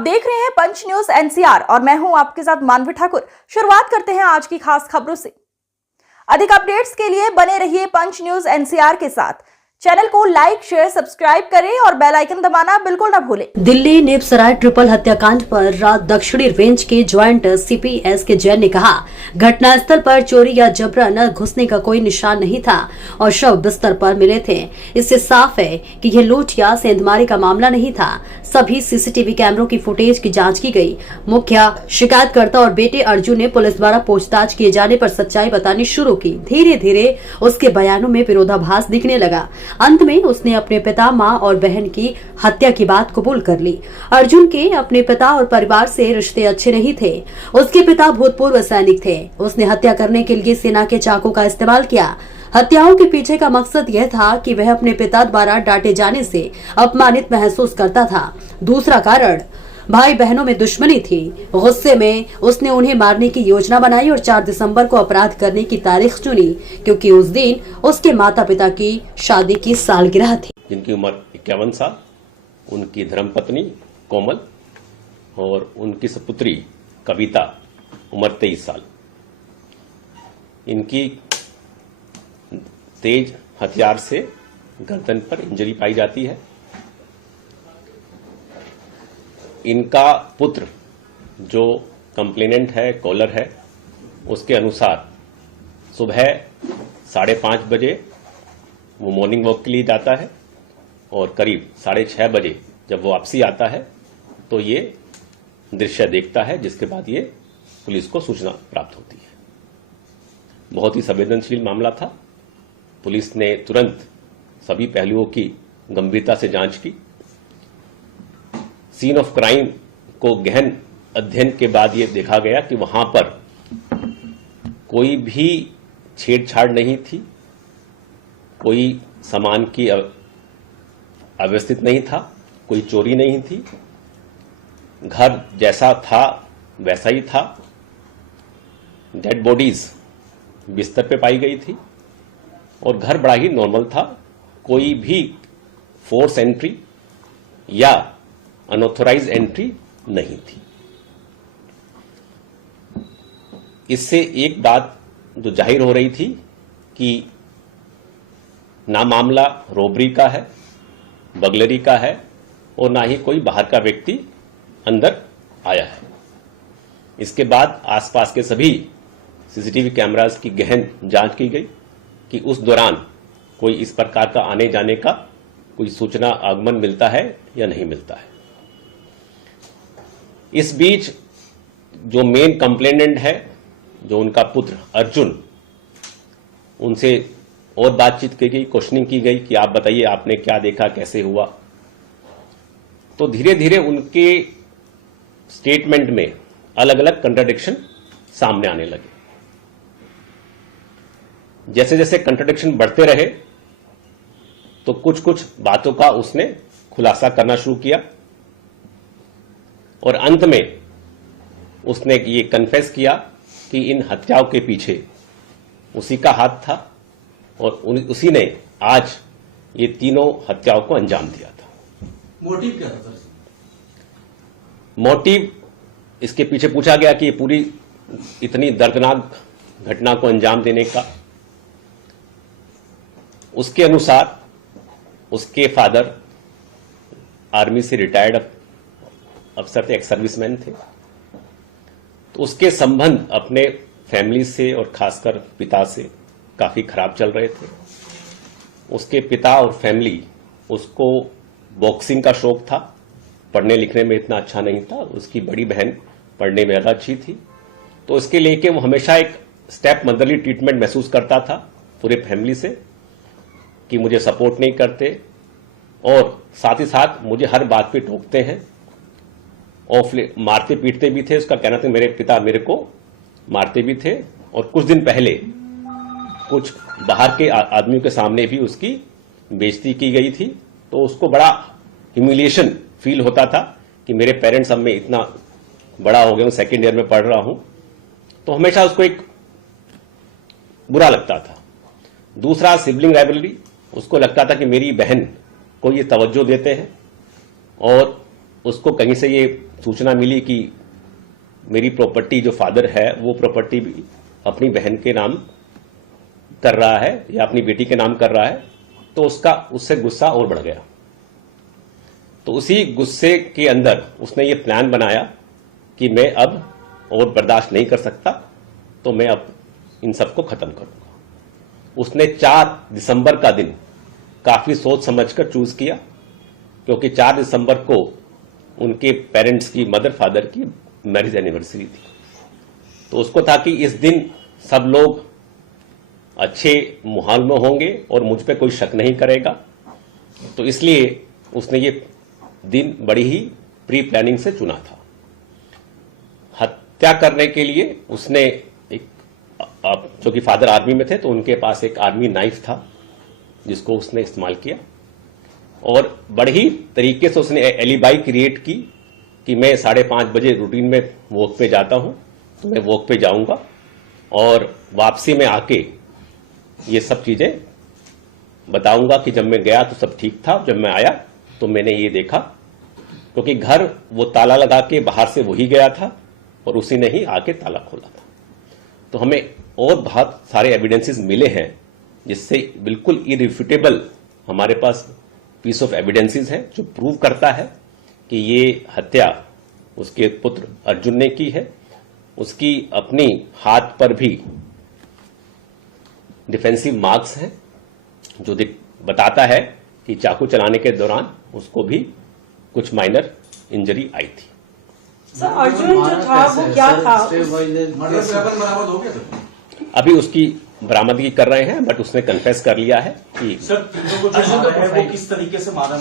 देख रहे हैं पंच न्यूज एनसीआर और मैं हूं आपके साथ मानवी ठाकुर। शुरुआत करते हैं आज की खास खबरों से। अधिक अपडेट्स के लिए बने रहिए पंच न्यूज एनसीआर के साथ। चैनल को लाइक, शेयर, सब्सक्राइब करें और बेल आइकन दबाना बिल्कुल न भूलें। दिल्ली नेपसराय ट्रिपल हत्याकांड पर दक्षिणी रेंज के ज्वाइंट सीपी एस.के. जैन ने कहा, घटनास्थल पर चोरी या जबरन घुसने का कोई निशान नहीं था और शव बिस्तर पर मिले थे। इससे साफ है कि यह लूट या सेंधमारी का मामला नहीं था। सभी सीसीटीवी कैमरों की फुटेज की जांच की गई। मुख्य शिकायतकर्ता और बेटे अर्जुन ने पुलिस द्वारा पूछताछ किए जाने पर सच्चाई बतानी शुरू की। धीरे धीरे उसके बयानों में विरोधाभास दिखने लगा। अंत में उसने अपने पिता, मां और बहन की हत्या की बात कबूल कर ली। अर्जुन के अपने पिता और परिवार से रिश्ते अच्छे नहीं थे। उसके पिता भूतपूर्व सैनिक थे। उसने हत्या करने के लिए सेना के चाकू का इस्तेमाल किया। हत्याओं के पीछे का मकसद यह था कि वह अपने पिता द्वारा डांटे जाने से अपमानित महसूस करता था। दूसरा कारण भाई बहनों में दुश्मनी थी। गुस्से में उसने उन्हें मारने की योजना बनाई और 4 दिसंबर को अपराध करने की तारीख चुनी, क्योंकि उस दिन उसके माता पिता की शादी की सालगिरह थी। जिनकी उम्र 51 साल, उनकी धर्मपत्नी कोमल और उनकी सपुत्री कविता उम्र 23 साल। इनकी तेज हथियार से गर्दन पर इंजरी पाई जाती है। इनका पुत्र जो कंप्लेनेंट है, कॉलर है, उसके अनुसार सुबह 5:30 बजे वो मॉर्निंग वॉक के लिए जाता है और करीब 6:30 बजे जब वो वापसी आता है तो ये दृश्य देखता है, जिसके बाद ये पुलिस को सूचना प्राप्त होती है। बहुत ही संवेदनशील मामला था। पुलिस ने तुरंत सभी पहलुओं की गंभीरता से जांच की। सीन ऑफ क्राइम को गहन अध्ययन के बाद यह देखा गया कि वहां पर कोई भी छेड़छाड़ नहीं थी, कोई सामान की अव्यवस्थित नहीं था, कोई चोरी नहीं थी। घर जैसा था वैसा ही था। डेड बॉडीज बिस्तर पे पाई गई थी और घर बड़ा ही नॉर्मल था। कोई भी फोर्स एंट्री या अनऑथोराइज एंट्री नहीं थी। इससे एक बात जो जाहिर हो रही थी कि ना मामला रॉबरी का है, बगलरी का है और ना ही कोई बाहर का व्यक्ति अंदर आया है। इसके बाद आसपास के सभी सीसीटीवी कैमरास की गहन जांच की गई कि उस दौरान कोई इस प्रकार का आने जाने का कोई सूचना आगमन मिलता है या नहीं मिलता है। इस बीच जो मेन कंप्लेनेंट है, जो उनका पुत्र अर्जुन, उनसे और बातचीत की गई, क्वेश्चनिंग की गई कि आप बताइए आपने क्या देखा, कैसे हुआ। तो धीरे धीरे उनके स्टेटमेंट में अलग अलग कंट्राडिक्शन सामने आने लगे। जैसे जैसे कंट्राडिक्शन बढ़ते रहे तो कुछ कुछ बातों का उसने खुलासा करना शुरू किया और अंत में उसने ये कन्फेस किया कि इन हत्याओं के पीछे उसी का हाथ था और उसी ने आज ये तीनों हत्याओं को अंजाम दिया था। मोटिव क्या था सर? मोटिव इसके पीछे पूछा गया कि पूरी इतनी दर्दनाक घटना को अंजाम देने का, उसके अनुसार उसके फादर आर्मी से रिटायर्ड अफसर थे, एक्स सर्विसमैन थे। तो उसके संबंध अपने फैमिली से और खासकर पिता से काफी खराब चल रहे थे। उसके पिता और फैमिली, उसको बॉक्सिंग का शौक था, पढ़ने लिखने में इतना अच्छा नहीं था। उसकी बड़ी बहन पढ़ने में ज्यादा अच्छी थी। तो इसके लेके वो हमेशा एक स्टेप मदरली ट्रीटमेंट महसूस करता था पूरे फैमिली से कि मुझे सपोर्ट नहीं करते और साथ ही साथ मुझे हर बात पे टोकते हैं और मारते पीटते भी थे। उसका कहना था मेरे पिता मेरे को मारते भी थे और कुछ दिन पहले कुछ बाहर के आदमियों के सामने भी उसकी बेइज्जती की गई थी। तो उसको बड़ा ह्यूमिलिएशन फील होता था कि मेरे पेरेंट्स अब मैं इतना बड़ा हो गया हूं, सेकेंड ईयर में पढ़ रहा हूं, तो हमेशा उसको एक बुरा लगता था। दूसरा सिबलिंग राइवलरी, उसको लगता था कि मेरी बहन को ये तवज्जो देते हैं और उसको कहीं से ये सूचना मिली कि मेरी प्रॉपर्टी जो फादर है वो प्रॉपर्टी अपनी बहन के नाम कर रहा है या अपनी बेटी के नाम कर रहा है, तो उससे गुस्सा और बढ़ गया। तो उसी गुस्से के अंदर उसने ये प्लान बनाया कि मैं अब और बर्दाश्त नहीं कर सकता, तो मैं अब इन सबको खत्म करूंगा। उसने 4 दिसंबर का दिन काफी सोच समझकर चूज किया, क्योंकि 4 दिसंबर को उनके पेरेंट्स की, मदर फादर की मैरिज एनिवर्सरी थी। तो उसको था कि इस दिन सब लोग अच्छे माहौल में होंगे और मुझ पे कोई शक नहीं करेगा, तो इसलिए उसने ये दिन बड़ी ही प्री प्लानिंग से चुना था। हत्या करने के लिए उसने जो कि फादर आर्मी में थे, तो उनके पास एक आर्मी नाइफ था जिसको उसने इस्तेमाल किया, और बड़े ही तरीके से उसने एलिबाई क्रिएट की कि मैं 5:30 बजे रूटीन में वॉक पे जाता हूं, तो मैं वॉक पे जाऊंगा और वापसी में आके ये सब चीजें बताऊंगा कि जब मैं गया तो सब ठीक था, जब मैं आया तो मैंने ये देखा, क्योंकि घर वो ताला लगा के बाहर से वही गया था और उसी ने ही आके ताला खोला था। तो हमें और बहुत सारे एविडेंसेस मिले हैं जिससे बिल्कुल इरिफ्यूटेबल हमारे पास पीस ऑफ एविडेंसेस है जो प्रूव करता है कि ये हत्या उसके पुत्र अर्जुन ने की है। उसकी अपनी हाथ पर भी डिफेंसिव मार्क्स हैं जो बताता है कि चाकू चलाने के दौरान उसको भी कुछ माइनर इंजरी आई थी। सर, अर्जुन जो था वो क्या था? अभी उसकी बरामदगी कर रहे हैं, बट उसने कन्फेस कर लिया है कि सर, वो किस तरीके से मारा?